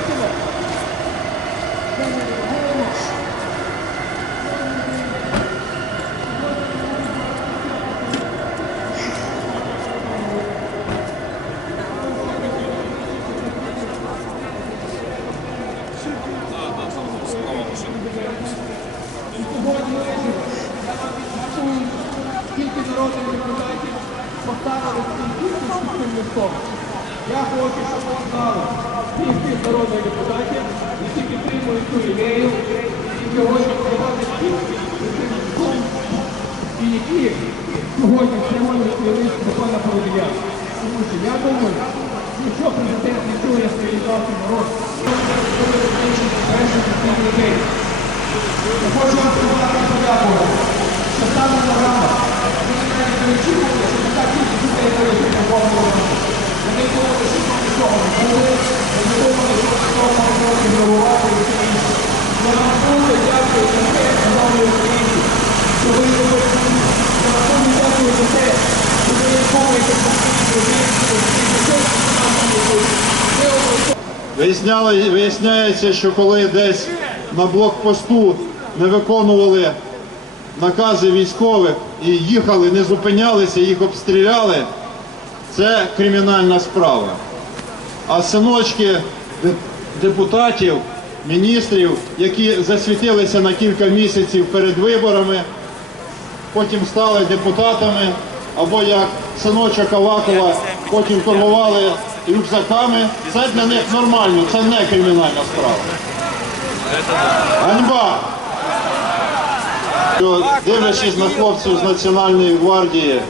っても。Виясняється, що коли десь на блокпосту не виконували накази військових і їхали, не зупинялися, їх обстріляли, це кримінальна справа. А синочки депутатів, міністрів, які засвітилися на кілька місяців перед виборами, потім стали депутатами, або як синочок Авакова, потім торгували рюкзаками. Це для них нормально, це не кримінальна справа. Ганьба! Дивлячись на хлопців з Національної гвардії,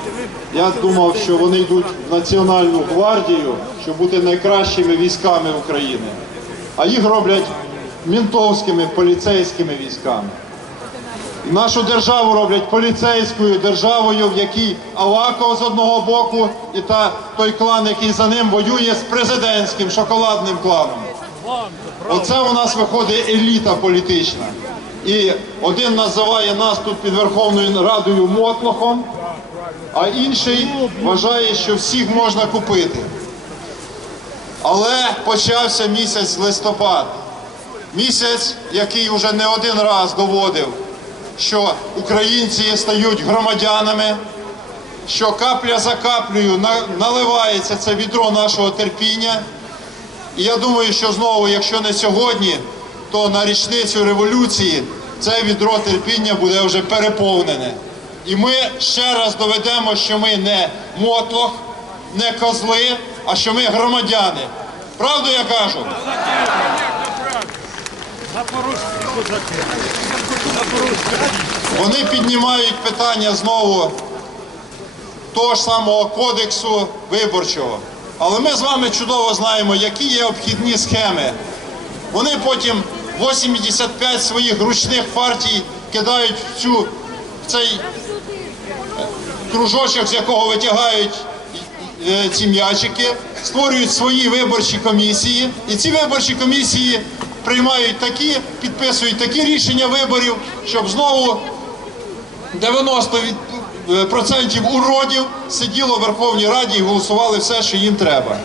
я думав, що вони йдуть в Національну гвардію, щоб бути найкращими військами України. А їх роблять мінтовськими, поліцейськими військами. Нашу державу роблять поліцейською державою, в якій Аваков з одного боку і та, той клан, який за ним воює з президентським шоколадним кланом. Оце у нас виходить еліта політична. І один називає нас тут під Верховною Радою мотлохом, а інший вважає, що всіх можна купити. Але почався місяць листопад. Місяць, який вже не один раз доводив, що українці стають громадянами, що капля за каплею наливається це відро нашого терпіння. І я думаю, що знову, якщо не сьогодні, то на річницю революції це відро терпіння буде вже переповнене. І ми ще раз доведемо, що ми не мотлох, не козли, а що ми громадяни. Правду я кажу? Вони піднімають питання знову того ж самого кодексу виборчого. Але ми з вами чудово знаємо, які є обхідні схеми. Вони потім 85 своїх ручних партій кидають в, цю, в цей е, кружочок, з якого витягають е, ці м'ячики, створюють свої виборчі комісії, і ці виборчі комісії приймають такі, підписують такі рішення виборів, щоб знову 90% від- е, процентів уродів сиділо в Верховній Раді і голосували все, що їм треба.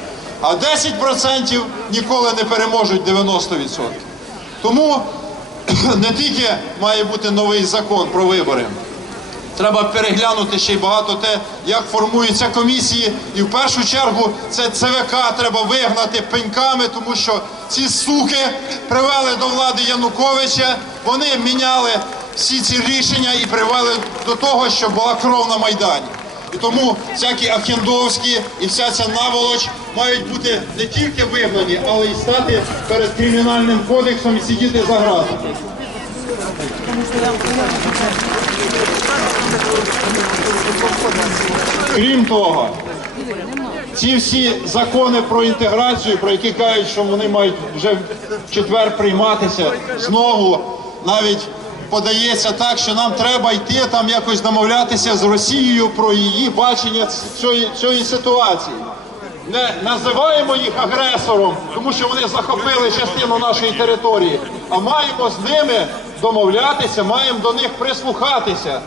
А 10% ніколи не переможуть 90%. Тому не тільки має бути новий закон про вибори. Треба переглянути ще й багато те, як формуються комісії. І в першу чергу це ЦВК треба вигнати пеньками, тому що ці суки привели до влади Януковича. Вони міняли всі ці рішення і привели до того, що була кров на Майдані. І тому всякі Ахендовські і вся ця наволоч мають бути не тільки вигнані, але й стати перед кримінальним кодексом і сидіти за гратами. Крім того, ці всі закони про інтеграцію, про які кажуть, що вони мають вже в четвер прийматися, знову навіть подається так, що нам треба йти там якось домовлятися з Росією про її бачення цієї, цієї ситуації. Не називаємо їх агресором, тому що вони захопили частину нашої території, а маємо з ними домовлятися, маємо до них прислухатися.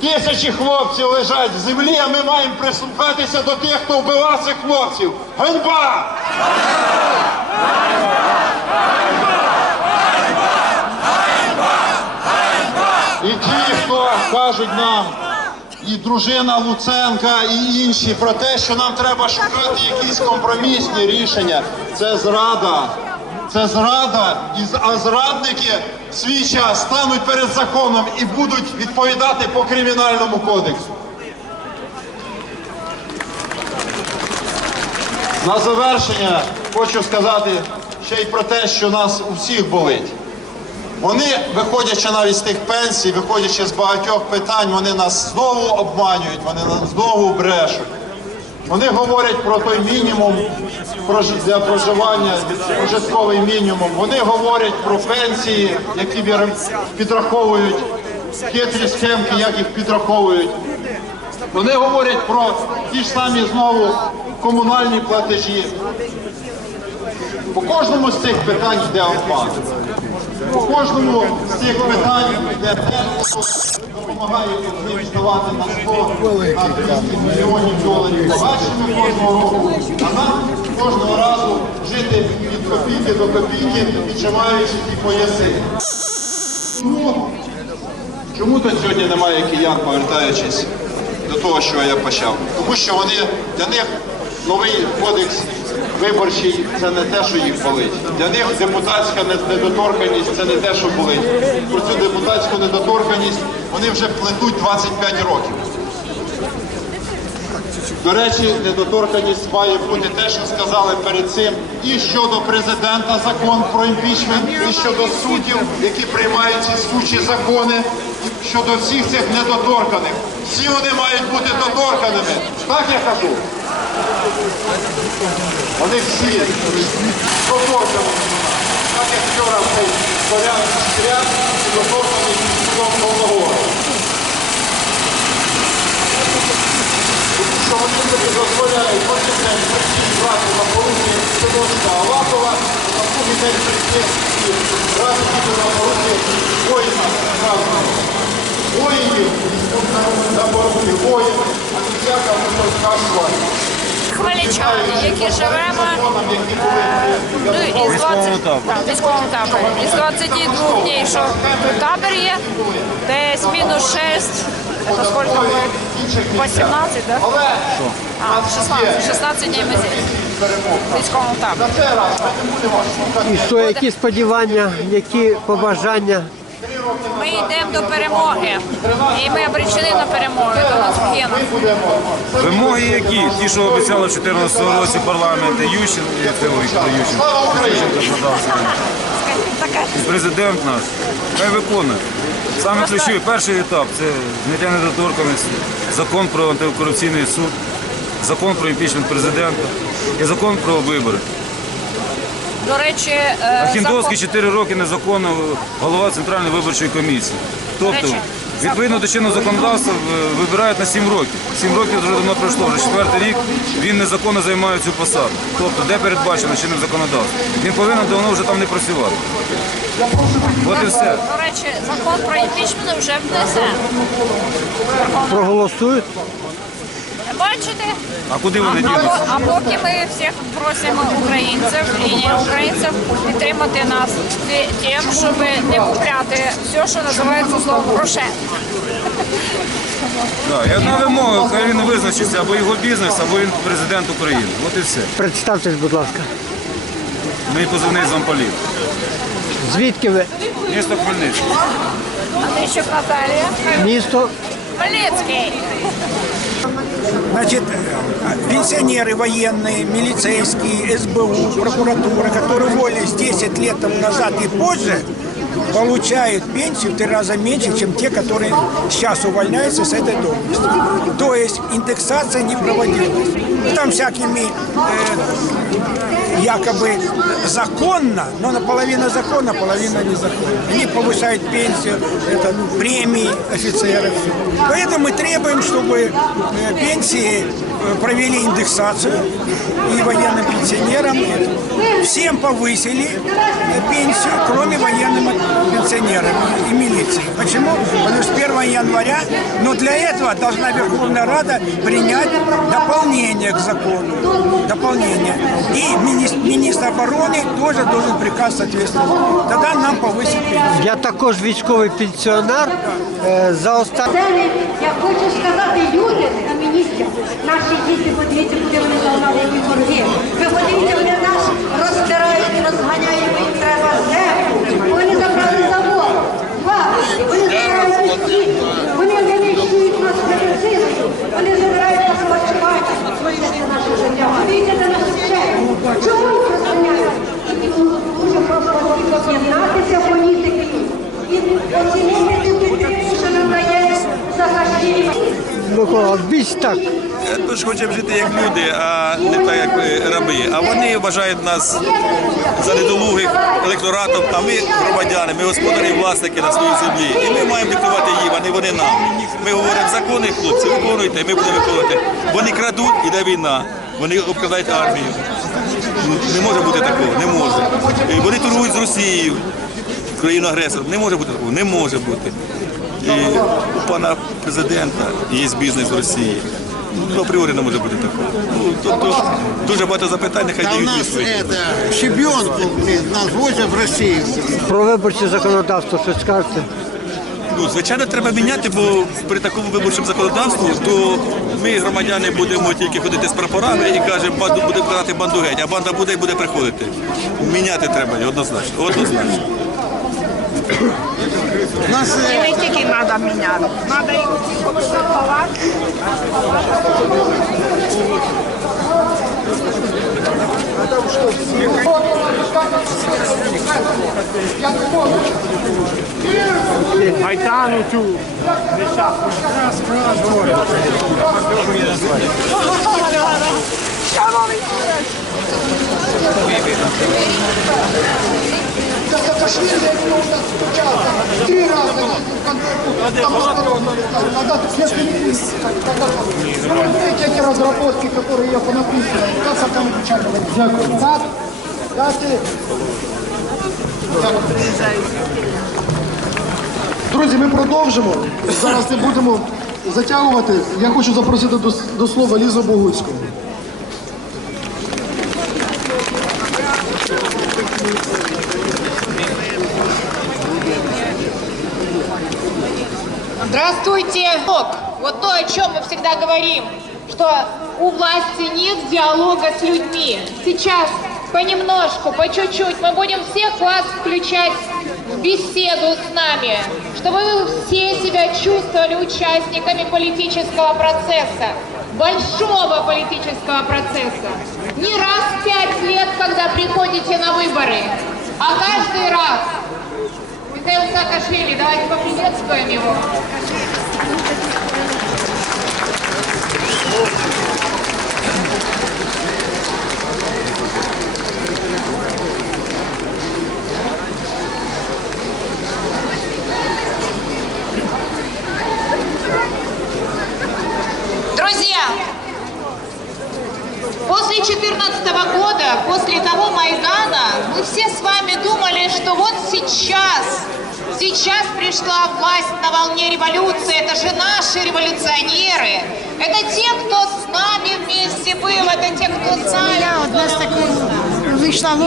Тисячі хлопців лежать в землі, а ми маємо прислухатися до тих, хто вбивав цих хлопців. Ганьба! І кажуть нам і дружина Луценка, і інші про те, що нам треба шукати якісь компромісні рішення. Це зрада. Це зрада, а зрадники в свій час стануть перед законом і будуть відповідати по кримінальному кодексу. На завершення хочу сказати ще й про те, що нас у всіх болить. Вони, виходячи навіть з тих пенсій, виходячи з багатьох питань, вони нас знову обманюють, вони нас знову брешуть. Вони говорять про той мінімум для проживання, прожитковий мінімум. Вони говорять про пенсії, які підраховують, хитрі схемки, як їх підраховують. Вони говорять про ті ж самі знову комунальні платежі. По кожному з цих питань йде обман. По кожному з цих питань хто допомагає на 100 на 200 мільйонів доларів багатшими кожного року, а нам кожного разу жити від копійки до копійки, піджимаючи ті пояси. Тому Чому тут сьогодні немає киян, повертаючись до того, що я почав? Тому що вони для них новий кодекс виборчий це не те, що їх болить. Для них депутатська не- недоторканність це не те, що болить. Про цю депутатську недоторканність вони вже плетуть 25 років. До речі, недоторканність має бути те, що сказали перед цим, і щодо президента закон про імпічмент, і щодо суддів, які приймають ці сучі закони, щодо всіх цих недоторканих. Всі вони мають бути доторканими. Так я кажу? Вони всі доторкані. Так як вчора цей поряд стряд доторканий судом Повногора. що вони собі дозволяють один день прийти брати на порушення синочка Авакова, на другий день прийти і брати діти на порушення воїна разного. Воїнів, на порушення воїн, Хмельничани, які живемо ну, із 20, так, військовому таборі. Із 22 днів, що в таборі є, десь мінус 6, це скільки буде? 18, так? Але А, 16, 16 днів ми здесь, в військовому таборі. ми. І що, які сподівання, які побажання? Ми йдемо до перемоги. І ми обречені на перемогу. У нас гена. Вимоги які? Ті, що обіцяли в 2014 році парламент Ющенко, Ющенко, Україні! Президент наш, хай виконує. Саме ключовий перший етап це зняття недоторканості, закон про антикорупційний суд, закон про імпічмент президента і закон про вибори. До речі, е, Ахіндовський закон- 4 роки незаконно голова Центральної виборчої комісії. Тобто, відповідно до чинного законодавства вибирають на 7 років. 7 років вже давно пройшло, вже четвертий рік він незаконно займає цю посаду. Тобто, де передбачено чинним законодавством? Він повинен давно вже там не працювати. От і все. До речі, закон про імпічмент вже внесений. Проголосують? Бачите? А куди вони дінуться? а поки ми всіх просимо українців і українців підтримати нас тим, щоб не купляти все, що називається словом грошем. Да, і одна вимога, хай він визначиться або його бізнес, або він президент України. От і все. Представтесь, будь ласка. Мій позивний замполіт. Звідки ви? Місто Хмельницький. Андрійчук Наталія. Місто? Хмельницький. Значит, пенсионеры военные, милицейские, СБУ, прокуратура, которые уволились 10 лет тому назад и позже, получают пенсию в три раза меньше, чем те, которые сейчас увольняются с этой должности. То есть индексация не проводилась. Там всякими э, якобы законно, но наполовину законно, половина незаконно. Они повышают пенсию, это ну, премии офицеров. Поэтому мы требуем, чтобы э, пенсии э, провели индексацию и военным пенсионерам. Всем повысили пенсию, кроме военным пенсионерам и милиции. Почему? Потому что с 1 января, но для этого должна Верховная Рада принять дополнение к закону. Дополнение. И мини- министр обороны тоже должен приказ соответственно. Тогда нам повысит пенсию. Я також військовий пенсіонер. Е, За останні Це я хочу сказати люди та міністрів, наші діти, подивіться, куди вони загнали які борги. Ви подивіться, вони нас розтирають і розганяють, їм треба землю. Вони забрали завод. Два. Вони забирають усі. Вони винищують нас медицину. Вони забирають нас харчування. Це наше життя. Чому зрозуміло? Дуже просто об'єднатися політикою і оцінити підтримку, що надає загаші. Микола, більш так. Е, хочемо жити як люди, а не так, як раби. А вони вважають нас за недолугих електоратом, а ми громадяни, ми господарі власники на своїй землі. І ми маємо диктувати їм, а не вони нам. Ми говоримо закони, хлопці, виконуйте, і ми будемо виконувати. Вони крадуть, іде війна, вони обкладають армію. Ну, Не може бути такого, не може. І Вони торгують з Росією, країною агресором. Не може бути такого, не може бути. І у пана президента є бізнес в Росії. Ну, апріорі не може бути такого. Ну, тобто дуже багато запитань, нехай А у дають нас відповідь. это, щебенку блин, нас возят в Россию. Про виборче законодавство щось скажете? Ну, звичайно, треба міняти, бо при такому виборчому законодавстві, то ми, громадяни, будемо тільки ходити з прапорами і кажемо, банду буде брати банду геть, а банда буде і буде приходити. Міняти треба однозначно. Однозначно. Нас Не тільки треба міняти, треба і том, что я не можу. Айтану цю нещасну. Раз, раз, двоє. Шановний! контролювати. эти разработки, которые я понаписывал, как там печатали? Дякую. Так, дати. Друзі, ми продовжимо. Зараз не будемо затягувати. Я хочу запросити до, до слова Лізу Богуцьку. Здравствуйте! Вот то, о чем мы всегда говорим, что у власти нет диалога с людьми. Сейчас понемножку, по чуть-чуть мы будем всех вас включать в беседу с нами, чтобы вы все себя чувствовали участниками политического процесса, большого политического процесса. Не раз в пять лет, когда приходите на выборы, а каждый раз. Михаил Саакашвили, давайте поприветствуем его.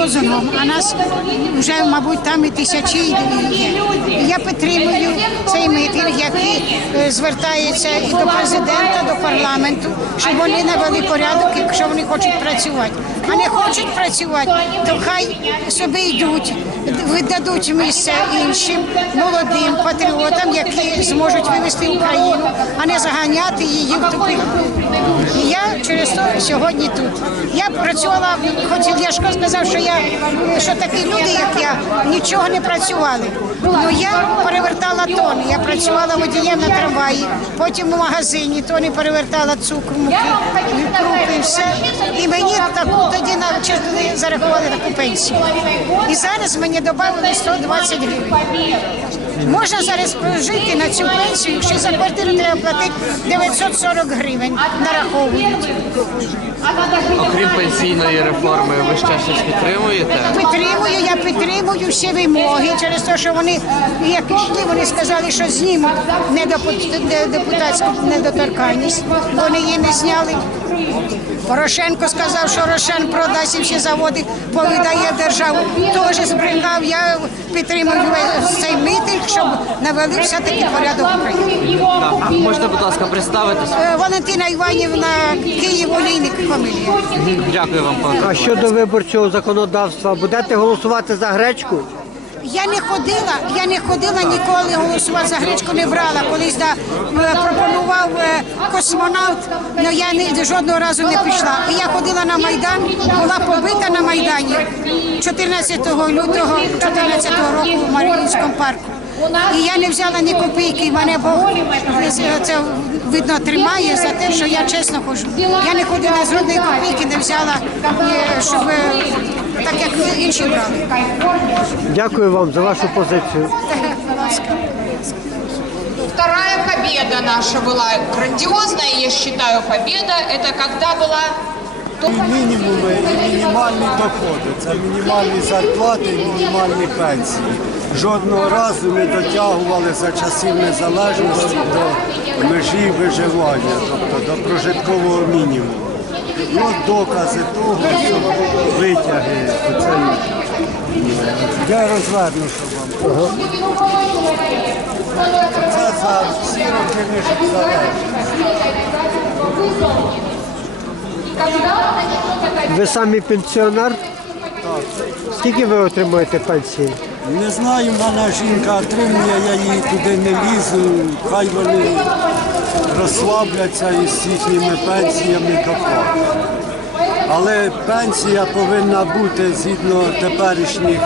Лозунгом, а нас вже, мабуть, там і тисячі є. Я підтримую цей митинг, який е, звертається і до президента, до парламенту, щоб вони навели порядок, якщо вони хочуть працювати. А не хочуть працювати, то хай собі йдуть, видадуть місце іншим молодим патріотам, які зможуть вивести Україну, а не заганяти її в тупик. І через то сьогодні тут. Я працювала, хоч Ілляшко сказав, що я що такі люди, як я, нічого не працювали. Ну я перевертала тони. Я працювала водієм на трамваї, потім у магазині тони перевертала цукру, муки, крупи, все. І мені таку тоді на чисто зарахували таку пенсію. І зараз мені додали 120 гривень. Можна зараз прожити на цю пенсію, ще за квартиру треба платити 940 гривень, нараховують. Окрім пенсійної реформи, ви ще щось підтримуєте? Підтримую, я підтримую всі вимоги через те, що вони як йшли, вони сказали, що знімуть депутатську недоторканність. Вони її не зняли. Порошенко сказав, що Рошен продасть і всі заводи, повидає державу. Теж збрехав. Я підтримую цей мітинг, щоб навели все-таки порядок в Україні. А можете, будь ласка, представитися? Е, Валентина Іванівна, Київ Олійник фамілія. Дякую вам, пане. А щодо виборчого законодавства, будете голосувати за гречку? Я не ходила, я не ходила ніколи голосувати за гречку не брала. Колись да, е, пропонував е, космонавт, але я не, жодного разу не пішла. І я ходила на Майдан, була побита на Майдані 14 лютого 14 року в Маріїнському парку. І я не взяла ні копійки, мене Бог це видно тримає за те, що я чесно хожу. Я не ходила з жодної копійки, не взяла, е, щоб е, так як інші брали. Дякую вам за вашу позицію. Будь ласка. Вторая победа наша была грандиозная, я считаю, победа. Это когда была Мінімуми і мінімальні доходи. Це мінімальні зарплати і мінімальні пенсії. Жодного разу не дотягували за часів незалежності до межі виживання, тобто до прожиткового мінімуму. От докази того, що витяги оцей. Я розверну, щоб вам. Це за всі роки незалежності. Ви самі пенсіонер? Скільки ви отримуєте пенсії? Не знаю, мене жінка отримує, я її туди не лізу. Хай вони розслабляться із їхніми пенсіями доплати. Але пенсія повинна бути згідно теперішніх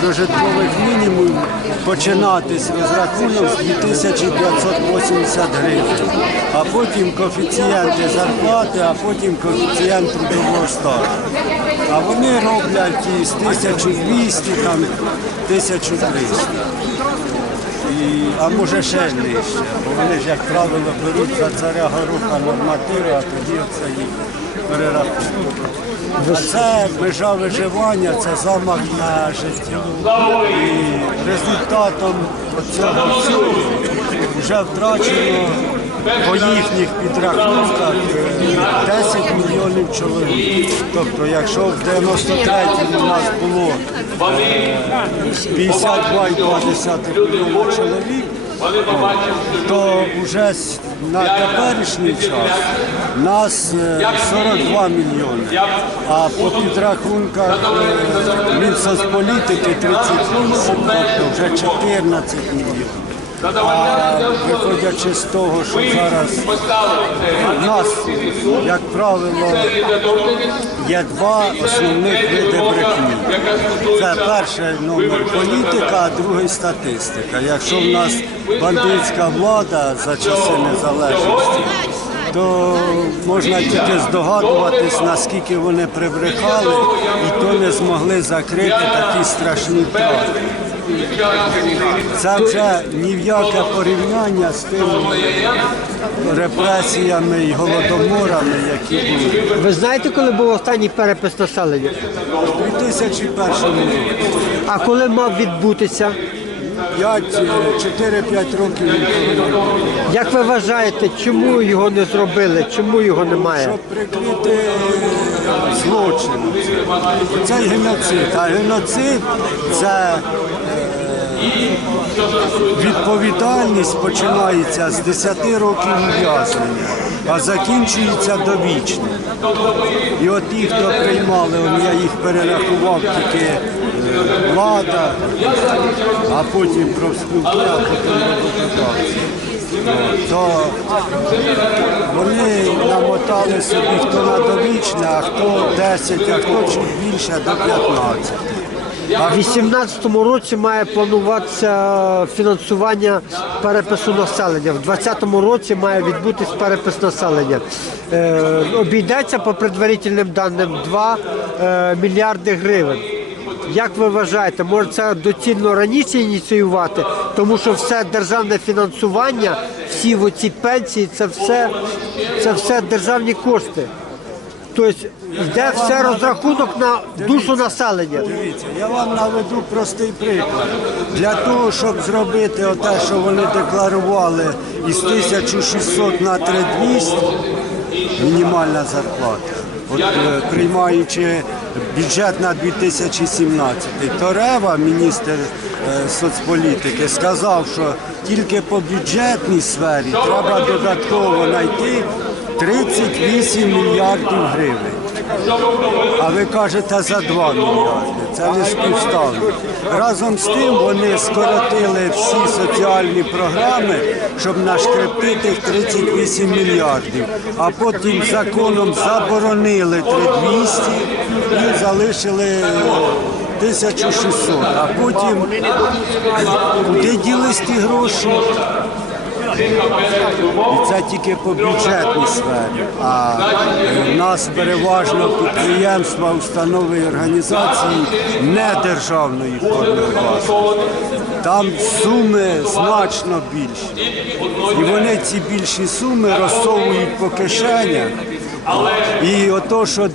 прожиткових мінімумів починатись розрахунок з 2580 гривень, а потім коефіцієнти зарплати, а потім коефіцієнт трудового стажу. А вони роблять із 1200, там 1300. І, а може ще нижче, бо вони ж, як правило, беруть за царя гороха нормативи, а тоді це їх перерахують. А це межа виживання, це замах на життя. І результатом цього всього вже втрачено по їхніх підрахунках е, 10 мільйонів чоловік. Тобто, якщо в 93-му у нас було е, 52,2 мільйона чоловік, то вже на теперішній час нас е, 42 мільйони, а по підрахунках е, Мінсоцполітики 38, тобто вже 14 мільйонів. А виходячи з того, що зараз у нас, як правило, є два основних види брехні. Це перший номер політика, а другий статистика. Якщо в нас бандитська влада за часи незалежності, то можна тільки здогадуватись, наскільки вони прибрехали, і то не змогли закрити такі страшні втрати. Це вже ні в яке порівняння з тими репресіями і голодоморами, які були. Ви знаєте, коли був останній перепис населення? У 2001 році. А коли мав відбутися? 4-5 років він. Як ви вважаєте, чому його не зробили? Чому його немає? Щоб прикрити злочин. Це геноцид. А геноцид це е, відповідальність починається з 10 років ув'язнення, а закінчується довічно. І от ті, хто приймали, я їх перерахував тільки е, влада, а потім профспілки, а потім роботодавці. То вони намотали собі хто на довічне, а хто 10, а хто більше до 15. А в 2018 році має плануватися фінансування перепису населення. В 2020 році має відбутись перепис населення. Е, обійдеться по предварительним даним 2 е, мільярди гривень. Як ви вважаєте, може це доцільно раніше ініціювати, тому що все державне фінансування, всі оці пенсії, це все, це все державні кошти. Тобто йде все розрахунок на душу населення. Дивіться, я вам наведу простий приклад. Для того, щоб зробити те, що вони декларували із 1600 на 3200, мінімальна зарплата, от, е, приймаючи бюджет на 2017, то Рева, міністр е, соцполітики, сказав, що тільки по бюджетній сфері треба додатково знайти 38 мільярдів гривень. А ви кажете за 2 мільярди. Це не. Разом з тим вони скоротили всі соціальні програми, щоб нашкрепти тих 38 мільярдів. А потім законом заборонили 3200 і залишили 1600, а потім куди ділись ті гроші? І це тільки по бюджетній сфері. А в нас переважно підприємства, установи і організації не державної форми власності. Там суми значно більші. І вони ці більші суми розсовують по кишенях. І ото, що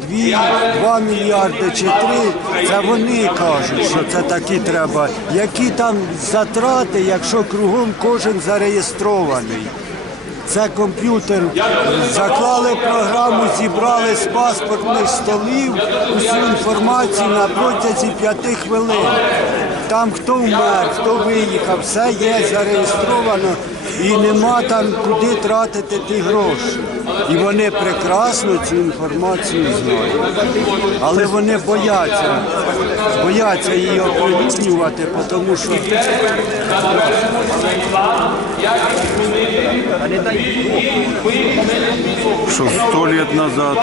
2, мільярди чи 3, це вони кажуть, що це такі треба. Які там затрати, якщо кругом кожен зареєстрований? Це комп'ютер. Заклали програму, зібрали з паспортних столів усю інформацію на протязі п'яти хвилин. Там хто вмер, хто виїхав, все є зареєстровано і нема там куди тратити ті гроші. І вони прекрасно цю інформацію знають. Але вони бояться, бояться її оприлюднювати, тому що что сто лет назад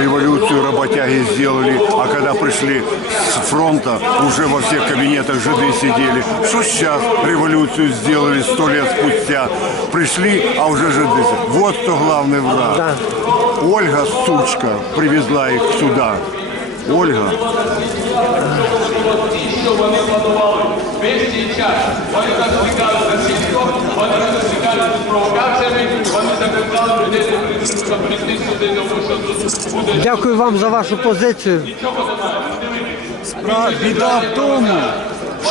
революцию работяги сделали, а когда пришли с фронта, уже во всех кабинетах жиды сидели. Что сейчас революцию сделали сто лет спустя? Пришли, а уже жиды. Вот кто главный враг. Ольга, сучка, привезла их сюда. Ольга. що вони планували весь цей час. Вони закликали насильство, вони закликали з провокаціями, вони закликали людей щоб прийти сюди, тому що тут буде Дякую вам за вашу позицію. Справа- біда в тому,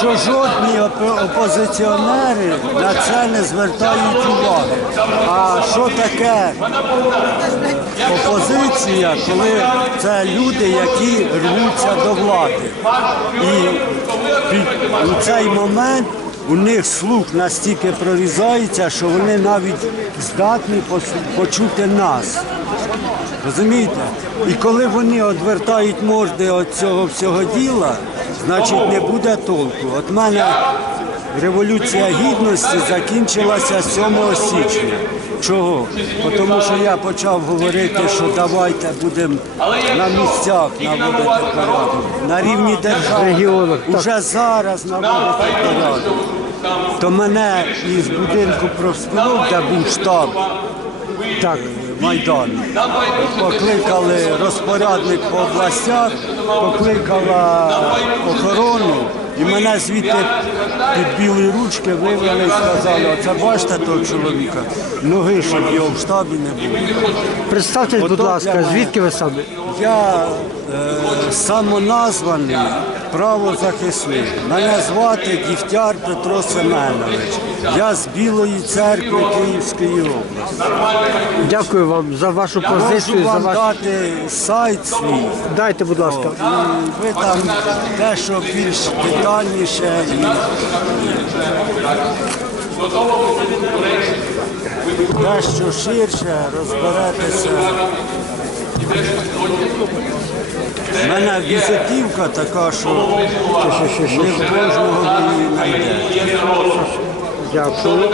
що жодні опозиціонери на це не звертають уваги. А що таке опозиція, коли це люди, які рвуться до влади? І у цей момент у них слух настільки прорізається, що вони навіть здатні почути нас. Розумієте? І коли вони відвертають морди від цього всього діла, значить не буде толку. От мене революція гідності закінчилася 7 січня. Чого? Тому що я почав говорити, що давайте будемо на місцях наводити порядок, на рівні держави. Уже зараз наводити порядок. То мене із будинку профспілок, де був штаб, Так. Майдану. Покликали розпорядник по областях, покликала охорону, і мене звідти під білі ручки вивели і сказали, оце бачите того чоловіка, ноги, щоб його в штабі не було. Представтесь, будь ласка, звідки ви самі? Я е, самоназваний правозахисник. Мене звати Дігтяр Петро Семенович. Я з Білої церкви Київської області. Дякую вам за вашу позицію. Можу За вам ваш... дати сайт свій. Дайте, будь ласка. І ви там дещо більш детальніше. І... Дещо ширше розберетеся. У мене візитівка така, що не в кожного її знайдете. Дякую.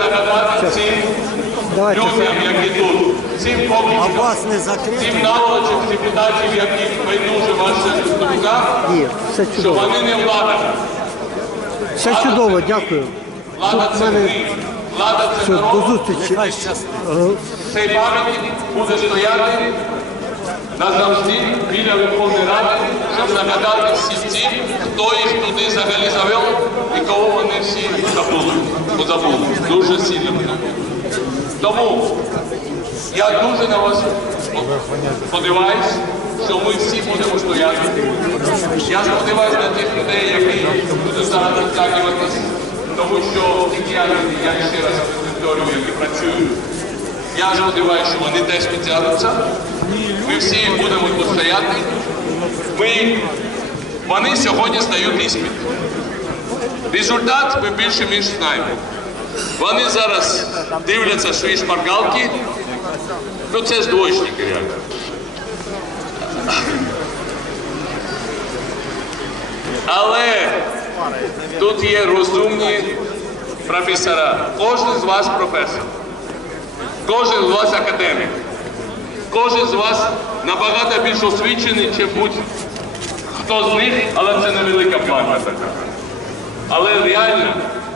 Давайте. які тут, А вас не закрити? цим наволочам депутатів, які байдуже ваша думка, Ні, все що чудово. вони не влада. Все чудово, дякую. Тут Влада в це мене ви. Влада це все, народ. до зустрічі. Нехай щастить. Е, Цей пам'ятник буде стояти назавжди біля Верховної Ради, щоб нагадати всім тим, хто їх туди взагалі завел і кого вони всі забули. Позабули. Дуже сильно. Тому я дуже на вас сподіваюся, що ми всі будемо стояти. Я сподіваюся на тих людей, які будуть зараз відтягуватись, тому що я, я ще раз повторюю, які працюють. Я сподіваюся, що вони теж підтягнуться. Ми всі будемо тут стояти. Ми, вони сьогодні здають іспит. Результат ми більше-менш знаємо. Вони зараз дивляться свої шпаргалки. Ну це ж двоєчники реально. Але тут є розумні професора. Кожен з вас професор. Кожен з вас академік. Кожен з вас набагато більш освічений, ніж будь-хто з них, але це невелика плата така. Але реально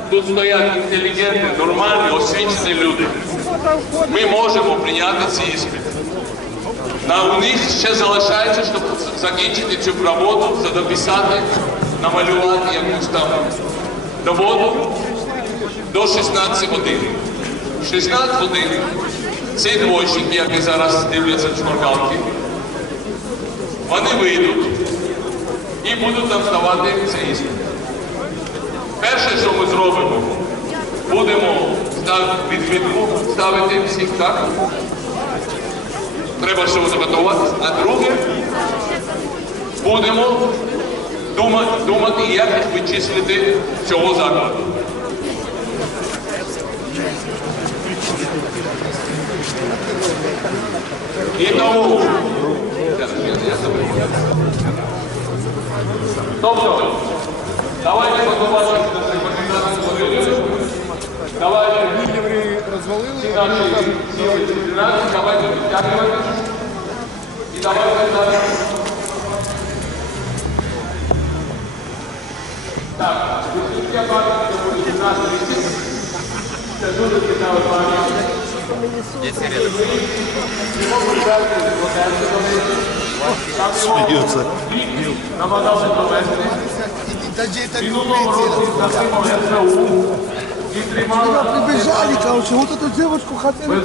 тут стоять інтелігентні, нормальні, освічені люди. Ми можемо прийняти ці іспити. На, у них ще залишається, щоб закінчити цю роботу, це дописати, намалювати якусь там роботу до 16 годин. 16 годин ці двойщики, які зараз дивляться в шмаркалки, вони вийдуть і будуть там здавати цей іспит. Перше, що ми зробимо, будемо став- ставити всіх так. Треба ще готуватися. А друге, будемо думати, як вичислити цього закладу. І тому. Тобто, давайте побачимо на цей координацію годину. Давайте всі наші сили координації, давайте підтягувати. І давайте зараз. Так, я бачу, що координація це дуже цікава пам'ять. Смеются. Минулого року затримав СУ і тримали... Прибіжали, короче, вот эту девочку хотели...